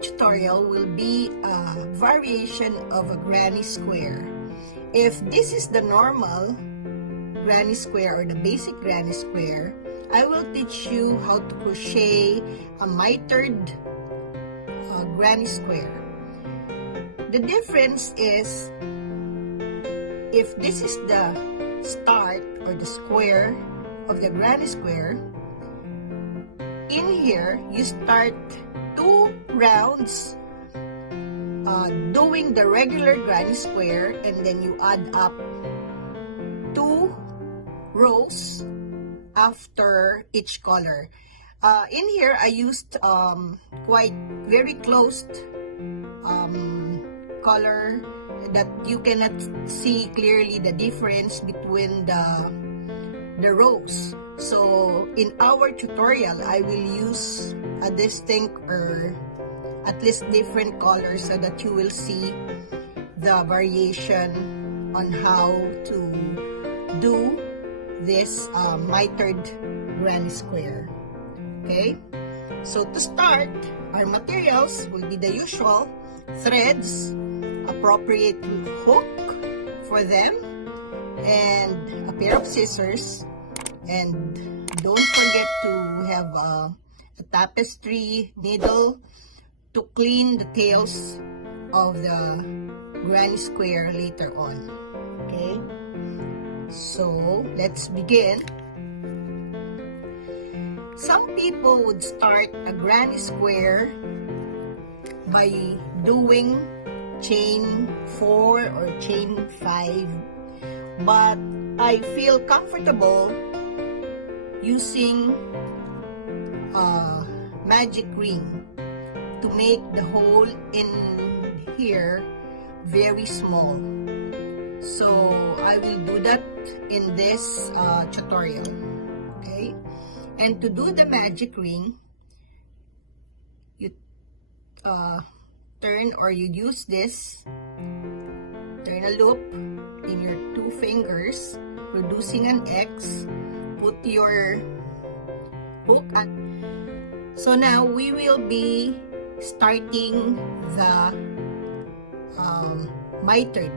tutorial will be a variation of a granny square. If this is the normal granny square or the basic granny square, I will teach you how to crochet a mitered granny square. The difference is, if this is the start or the square of the granny square, in here you start 2 rounds doing the regular granny square, and then you add up 2 rows after each color. In here I used quite very close color that you cannot see clearly the difference between the rows. So in our tutorial, I will use a distinct or at least different colors so that you will see the variation on how to do this mitered granny square. Okay, so to start, our materials will be the usual threads, appropriate hook for them, and a pair of scissors. And don't forget to have a tapestry needle to clean the tails of the granny square later on. Okay, so let's begin. Some people would start a granny square by doing chain 4 or chain 5, but I feel comfortable using a magic ring to make the hole in here very small. So I will do that in this tutorial. Okay, and to do the magic ring, you turn, or you use this, turn a loop in your 2 fingers, producing an X. Put your hook at. So now we will be starting the mitered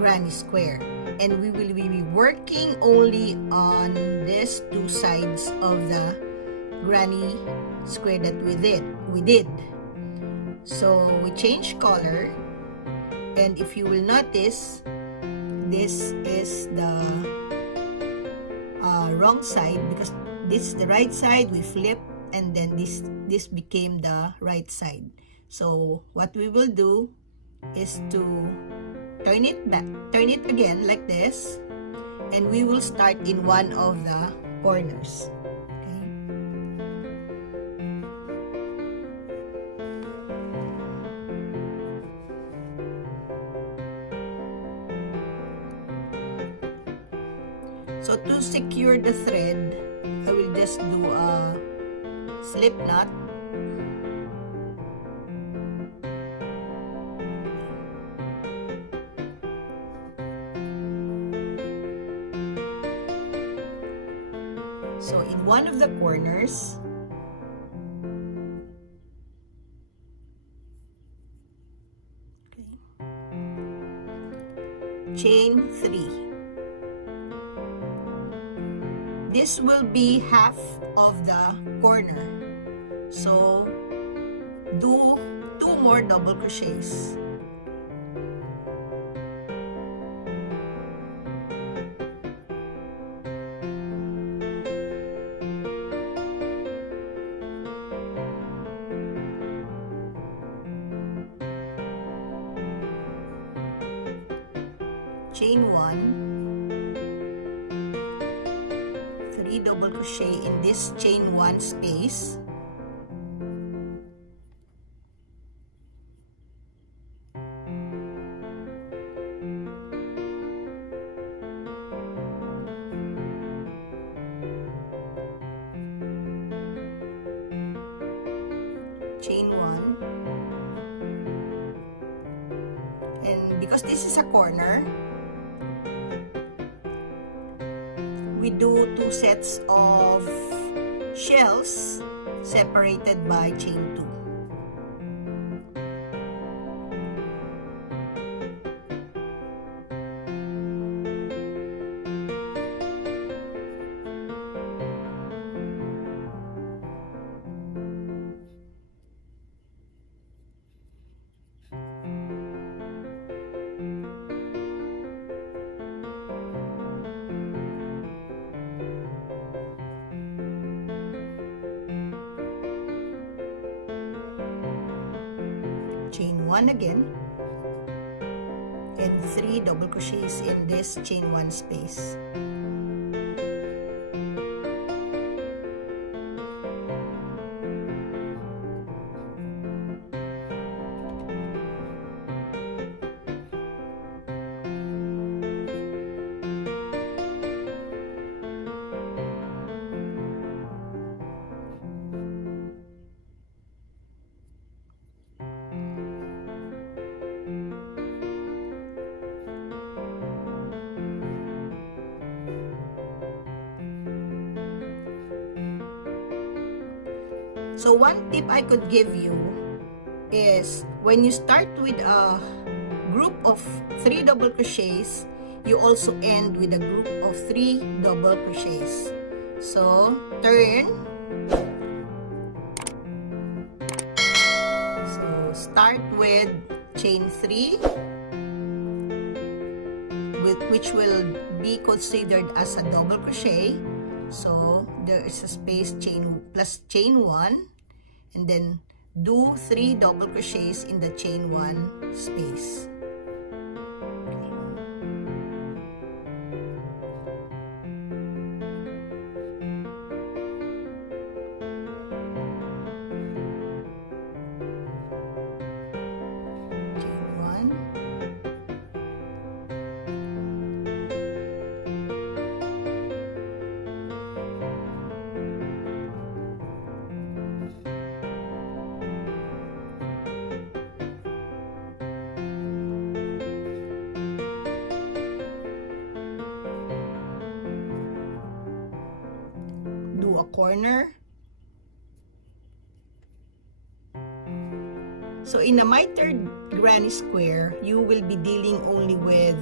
granny square, and we will be working only on these 2 sides of the granny square that we did. So we change color, and if you will notice, this is the wrong side, because this is the right side. We flip, and then this became the right side. So what we will do is to turn it again like this, and we will start in one of the corners. Okay, so to secure the thread, I will just do a slip knot. So in one of the corners, okay, chain 3. This will be half of the corner. So do 2 more double crochets. Chain 1. 3 double crochet in this chain 1 space. Chain 1. And because this is a corner, we do 2 sets of shells separated by chain 2. 1 again, and 3 double crochets in this chain 1 space. So one tip I could give you is when you start with a group of 3 double crochets, you also end with a group of 3 double crochets. So turn. So start with chain 3, which will be considered as a double crochet. So there is a space chain plus chain 1, and then do 3 double crochets in the chain 1 space. A corner. So in a mitered granny square, you will be dealing only with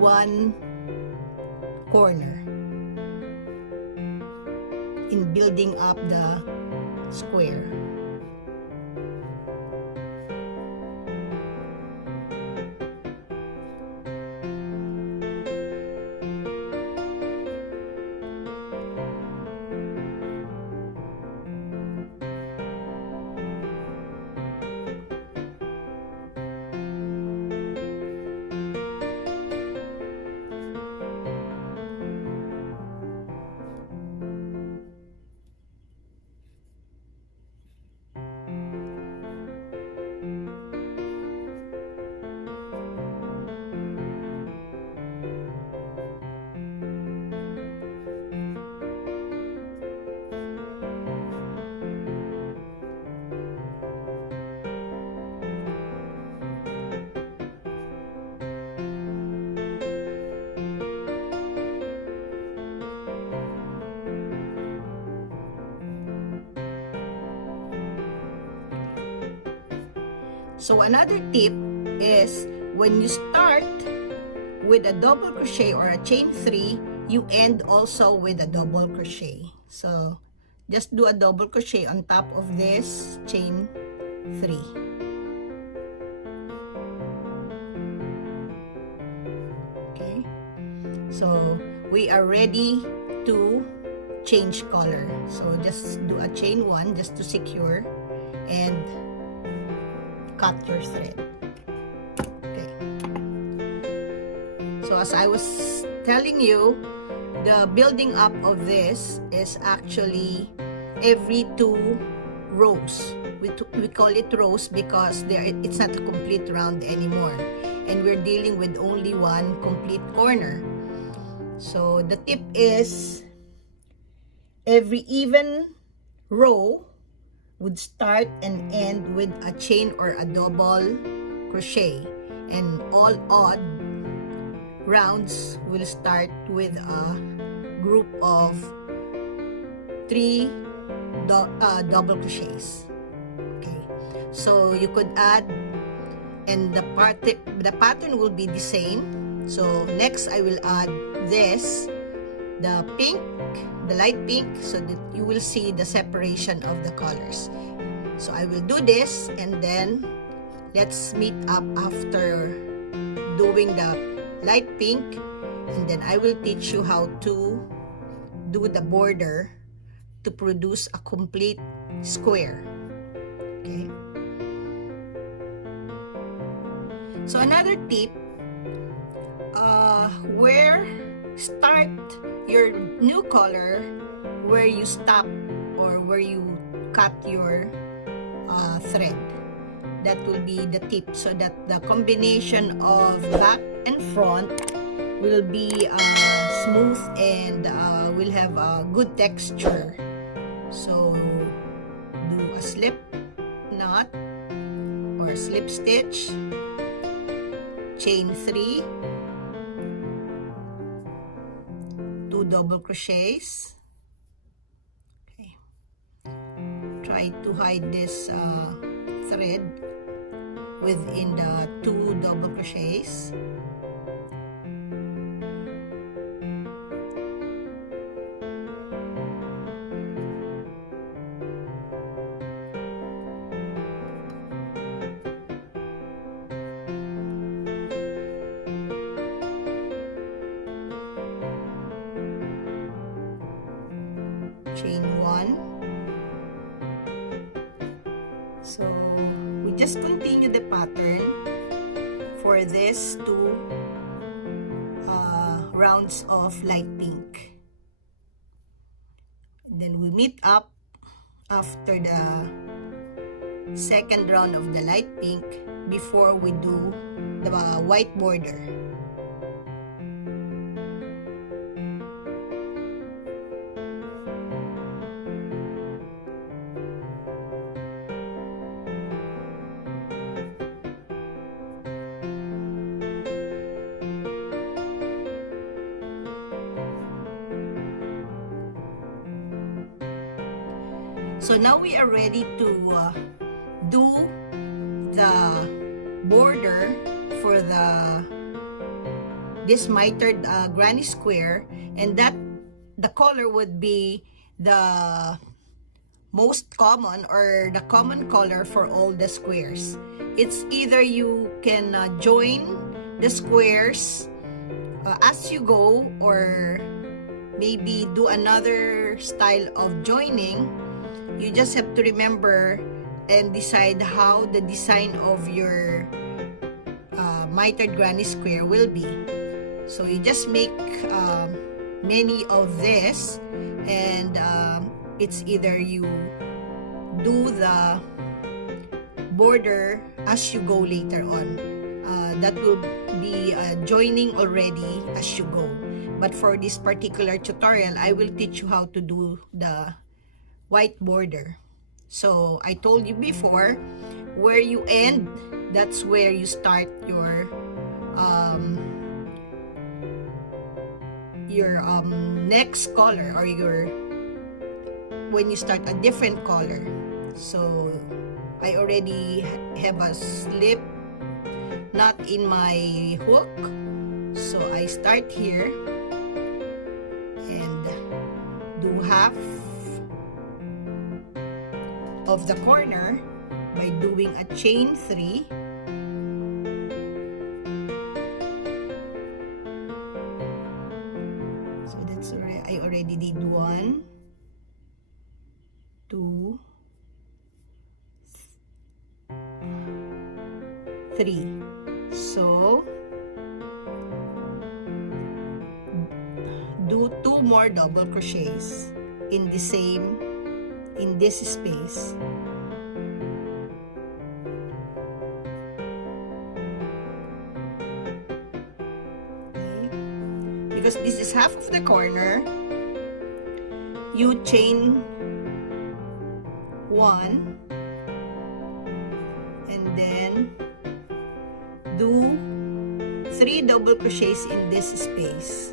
1 corner in building up the square. So another tip is when you start with a double crochet or a chain 3, you end also with a double crochet. So just do a double crochet on top of this chain 3. Okay, so we are ready to change color. So just do a chain 1 just to secure and cut your thread. Okay. So as I was telling you, the building up of this is actually every 2 rows. We call it rows because it's not a complete round anymore, and we're dealing with only 1 complete corner. So the tip is every even row would start and end with a chain or a double crochet, and all odd rounds will start with a group of 3 double crochets. Okay, so you could add, and the pattern will be the same. So next I will add this, the pink, the light pink, so that you will see the separation of the colors. So I will do this, and then let's meet up after doing the light pink, and then I will teach you how to do the border to produce a complete square. Okay. So another tip, where start your new color, where you stop or where you cut your thread. That will be the tip, so that the combination of back and front will be smooth and will have a good texture. So do a slip knot or slip stitch, chain 3, 2 double crochets. Okay. Try to hide this thread within the 2 double crochets. Chain 1. So we just continue the pattern for this 2 rounds of light pink. Then we meet up after the second round of the light pink before we do the white border. So now we are ready to do the border for this mitered granny square, and that the color would be the most common or the common color for all the squares. It's either you can join the squares as you go, or maybe do another style of joining. You just have to remember and decide how the design of your mitered granny square will be. So you just make many of this, and it's either you do the border as you go later on. That will be joining already as you go. But for this particular tutorial, I will teach you how to do the white border. So I told you before, where you end, that's where you start your next color, or when you start a different color. So I already have a slip knot in my hook, so I start here and do half of the corner by doing a chain 3. So that's already, I already did 1, 2, 3. So do 2 more double crochets in this space. Okay. Because this is half of the corner, you chain 1 and then do 3 double crochets in this space.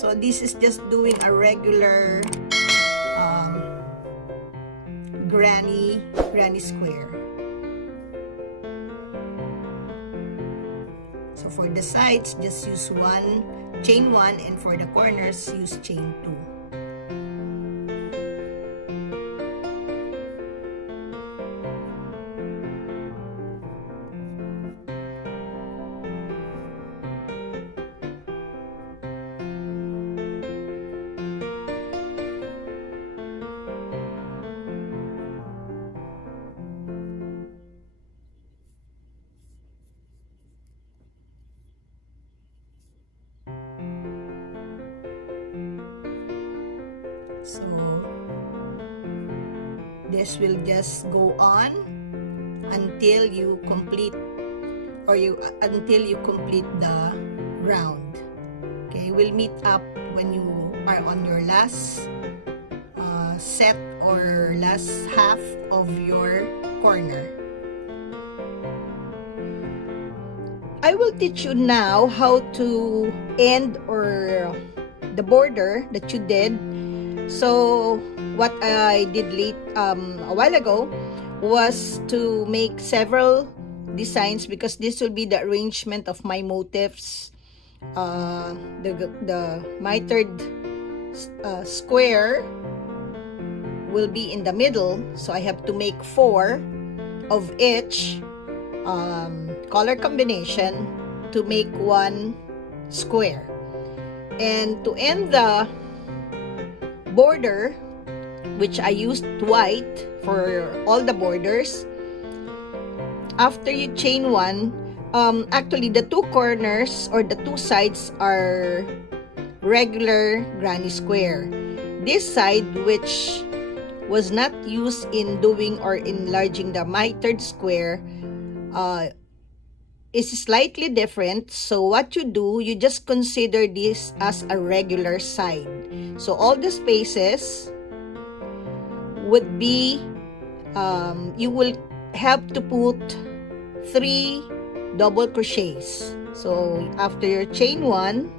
So this is just doing a regular granny square. So for the sides, just use chain 1, and for the corners, use chain 2. So this will just go on until you complete until you complete the round. Okay, we'll meet up when you are on your last set or last half of your corner. I will teach you now how to end or the border that you did. So what I did a while ago was to make several designs, because this will be the arrangement of my motifs. The mitered square will be in the middle, so I have to make 4 of each color combination to make one square. And to end the border, which I used white for all the borders, after you chain 1, actually the 2 corners or the 2 sides are regular granny square. This side, which was not used in doing or enlarging the mitered square, is slightly different. So what you do, you just consider this as a regular side. So all the spaces would be, you will have to put 3 double crochets. So after your chain 1,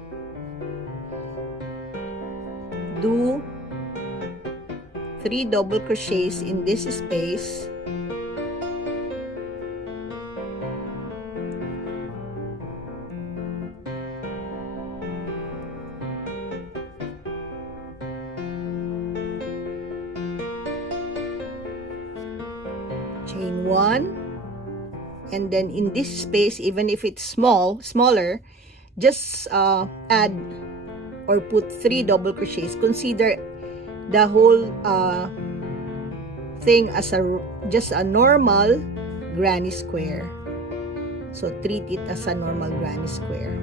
do 3 double crochets in this space. Chain 1, and then in this space, even if it's smaller, just add or put 3 double crochets. Consider the whole thing as just a normal granny square. So treat it as a normal granny square.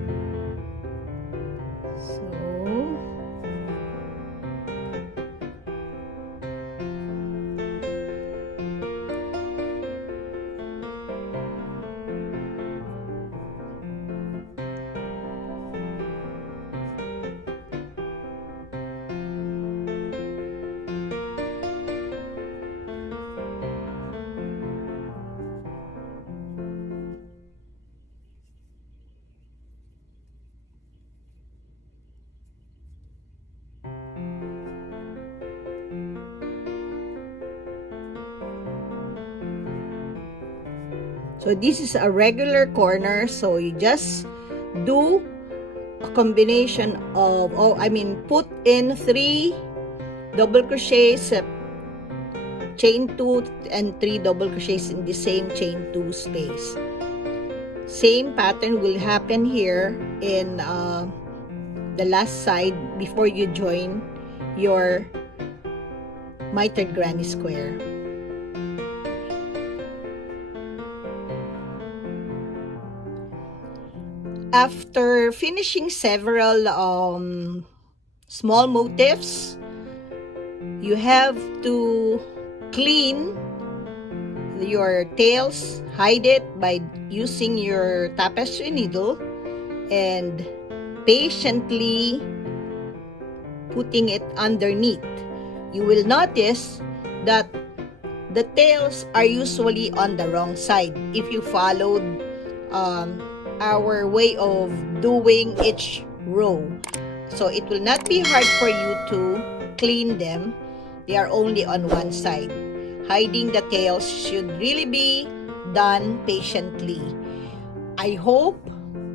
So this is a regular corner, so you just do a combination of, put in 3 double crochets, chain 2 and 3 double crochets in the same chain 2 space. Same pattern will happen here in the last side before you join your mitered granny square. After finishing several small motifs, you have to clean your tails, hide it by using your tapestry needle and patiently putting it underneath. You will notice that the tails are usually on the wrong side if you followed our way of doing each row. So it will not be hard for you to clean them. They are only on one side. Hiding the tails should really be done patiently. I hope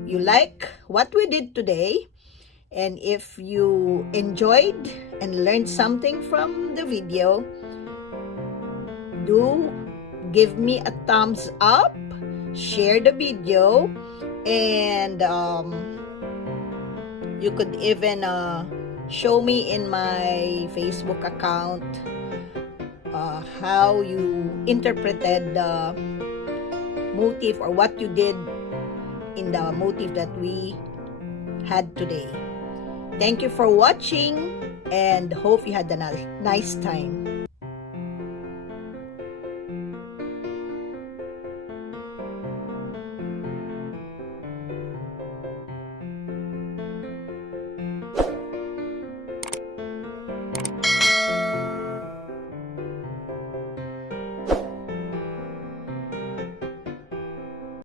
you like what we did today, and if you enjoyed and learned something from the video, do give me a thumbs up, share the video, and you could even show me in my Facebook account how you interpreted the motif or what you did in the motif that we had today. Thank you for watching and hope you had a nice time.